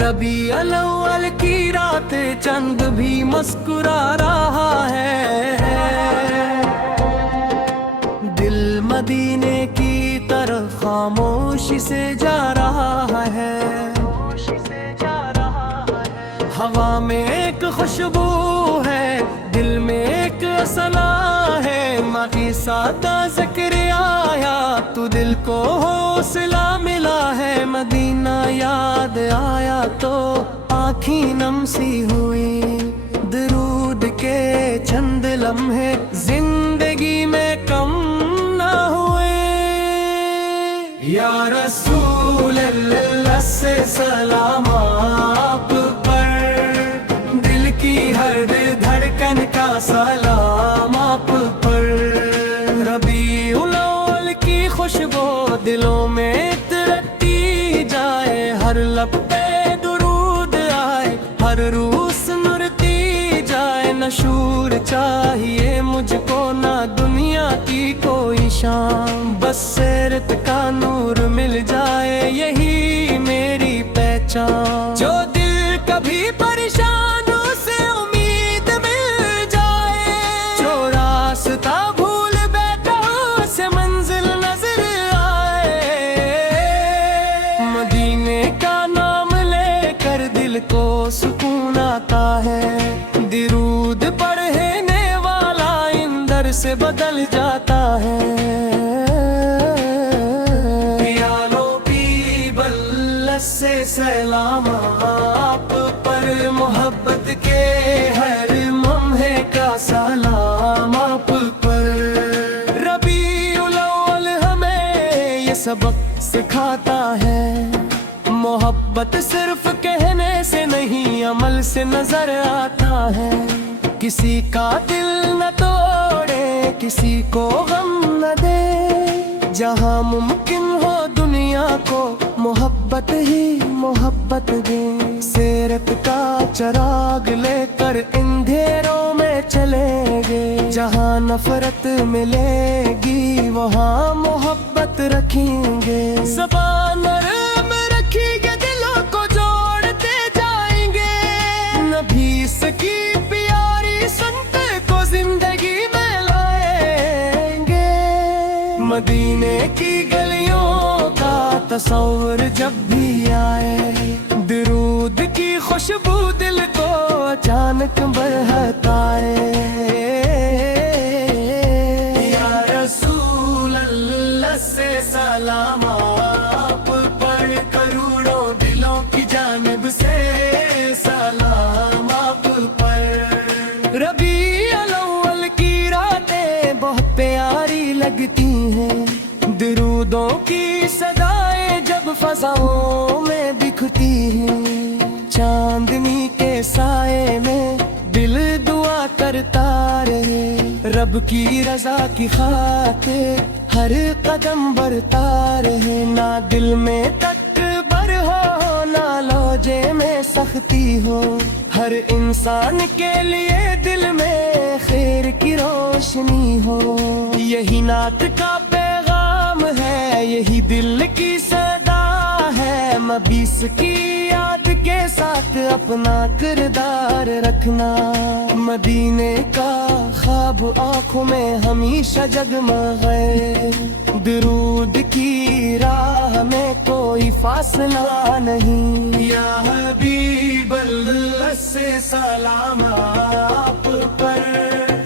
ربیع الاول کی رات چند بھی مسکرا رہا ہے، دل مدینے کی طرف خاموشی سے جا رہا ہے۔ ہوا میں ایک خوشبو ہے، دل میں ایک اصلاح ہے، ماں کی سادہ ذکر آیا تو دل کو حوصلہ ملا ہے۔ مدینہ یاد آیا تو آنکھیں نم سی ہوئی، درود کے چند لمحے زندگی میں کم نہ ہوئے۔ یا رسول اللہ سے سلام آپ پر، دل کی ہر دھڑکن کا سلام آپ پر۔ ربیع الاول کی خوشبو دلوں میں ترتی جائے، ہر لب پہ درود آئے، ہر روح سنرتی جائے۔ نہ شور چاہیے مجھ کو نہ دنیا کی کوئی شان، بس سیرت کا نور مل جائے یہی میری پہچان۔ جو دل کبھی پریشان اسے امید مل جائے، جو راستہ بھول بیٹھا اسے منزل نظر آئے۔ مدینے کا نام لے کر دل کو سکون آتا ہے، درود پڑھنے والا اندر سے بدل جاتا ہے۔ سے سلام آپ پر، محبت کے ہر لمحے کا سلام آپ پر۔ ربیع الاول ہمیں یہ سبق سکھاتا ہے، محبت صرف کہنے سے نہیں عمل سے نظر آتا ہے۔ کسی کا دل نہ توڑے، کسی کو غم نہ دے، جہاں ممکن ہو دنیا کو محبت ہی محبت دے۔ سیرت کا چراغ لے کر اندھیروں میں چلیں گے، جہاں نفرت ملے گی وہاں محبت رکھیں گے۔ زبان نرم رکھیں گے، دلوں کو جوڑتے جائیں گے، نبی سکی پیاری سنت کو زندگی میں لائیں گے۔ مدینے کی گلیوں کا تصور جب بھی آئے، درود کی خوشبو دل کو اچانک بہلائے۔ یا رسول اللہ سے سلام آپ پر، کروڑوں دلوں کی جانب سے سلام آپ پر۔ ربیع الاول کی راتیں بہت پیاری لگتی ہیں، درودوں کی صدائیں جب فضاؤں میں بکھتی ہیں۔ چاندنی کے سائے میں دل دعا کرتا رہے، رب کی رضا کی خاطر ہر قدم بڑھتا رہے۔ نہ دل میں تکبر ہو نہ لوجے میں سختی ہو، ہر انسان کے لیے دل میں خیر کی روشنی ہو۔ یہی نعت کا پیغام ہے، یہی دل کی صدا ہے، مبیس کی یاد کے ساتھ اپنا کردار رکھنا۔ مدینے کا خواب آنکھوں میں ہمیشہ جگمگائے، درود کی راہ میں کوئی فاصلہ نہیں۔ یا حبیب اللہ سے سلام آپ پر،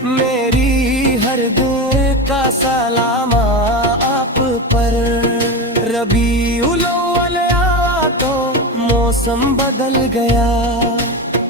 میری ہر دل کا سلام آپ پر۔ ربیع الاول آیا تو موسم بدل گیا،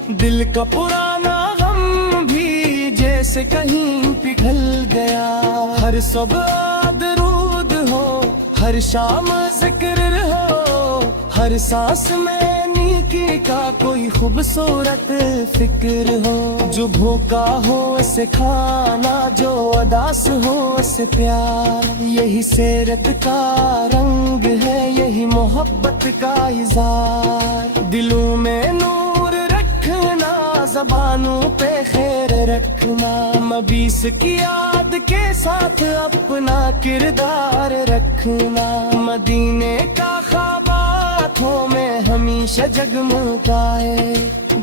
دل کا پرانا غم بھی جیسے کہیں پگھل گیا۔ ہر صبح درود ہو، ہر شام ذکر ہو، ہر سانس میں نیکی کا کوئی خوبصورت فکر ہو۔ جو بھوکا ہو اسے کھانا، جو اداس ہو اسے پیار، یہی سیرت کا رنگ ہے، یہی محبت کا اظہار۔ دلوں میں نور رکھنا، زبانوں پہ خیر رکھنا، مبیس کی یاد کے ساتھ اپنا کردار رکھنا۔ مدینے کا خواب ہاتھوں میں ہمیشہ جگمگائے،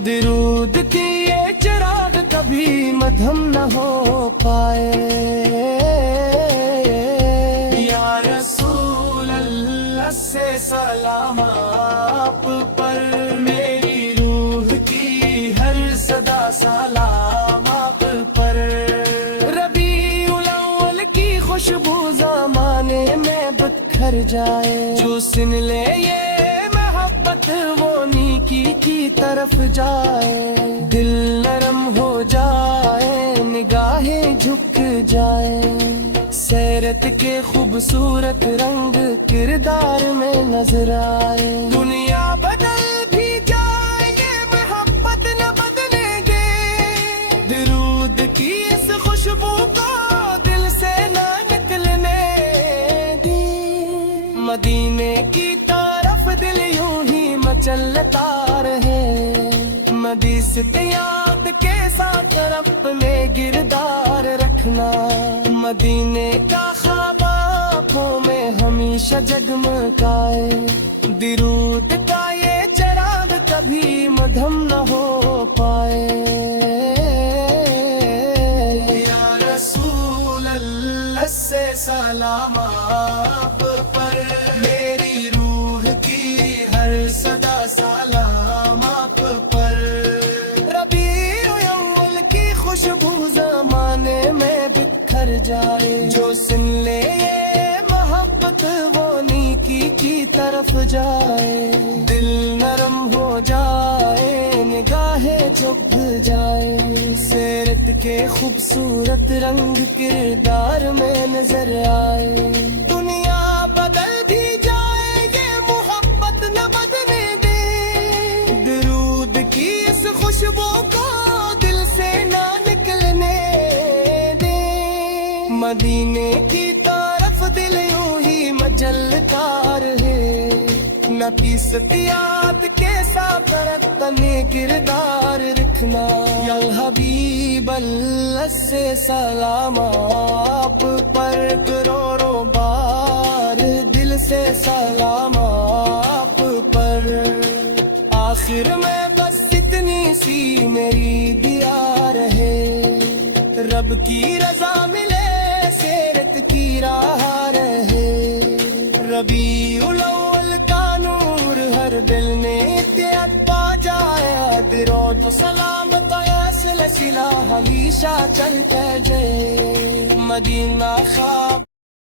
درود کی یہ چراغ کبھی مدھم نہ ہو پائے۔ یا رسول اللہ سے سلام آپ پر، میری روح کی ہر صدا سلام آپ پر۔ ربیع الاول کی خوشبو زمانے میں بکھر جائے، جو سن لے یہ محبت وہ نیکی کی طرف جائے، دل نرم ہو جائے، نگاہیں جھک جائے، سیرت کے خوبصورت رنگ کردار میں نظر آئے۔ دنیا بدل بھی جائے گے، محبت نہ بدلیں گے، درود کی اس خوشبو کو دل سے نہ نکلنے دی، مدینے کی طرف دل یوں ہی مچلتا رہے، مدیست یاد کے ساتھ اپنے گردار رکھنا، مدینے کا خواب آنکھوں میں ہمیشہ جگمگائے، درود کا یہ چراغ کبھی مدھم نہ ہو پائے۔ یا رسول اللہ سے سلام آپ پر، میری روح کی ہر صدا سلام آپ پر۔ ربیع الاول کی خوشبو زمانے میں بکھر جائے، جو سن لے یہ محبت وہ نیکی کی طرف جائے، دل نرم ہو جائے، نگاہیں جھک جائے، سیرت کے خوبصورت رنگ کردار میں نظر آئے۔ دنیا بدل بھی جائے گے، محبت نہ بدلنے دے، درود کی اس خوشبو کو دل سے نہ نکلنے دے، مدینے کی طرف دل یوں ہی مچلتا رہے، نفیست یاد کے ساتھ اپنے کردار رکھنا۔ یا حبیب اللہ سے سلام آپ پر، کروڑوں بار دل سے سلام آپ پر۔ آخر میں بس اتنی سی میری دعا رہے، رب کی رضا ملے، سیرت کی راہ رہے، ربیع الاول کا نور ہر دل نے اتحاد پا جائے، درود و سلامت سلسلہ ہمیشہ چلتے جائے، مدینہ خواب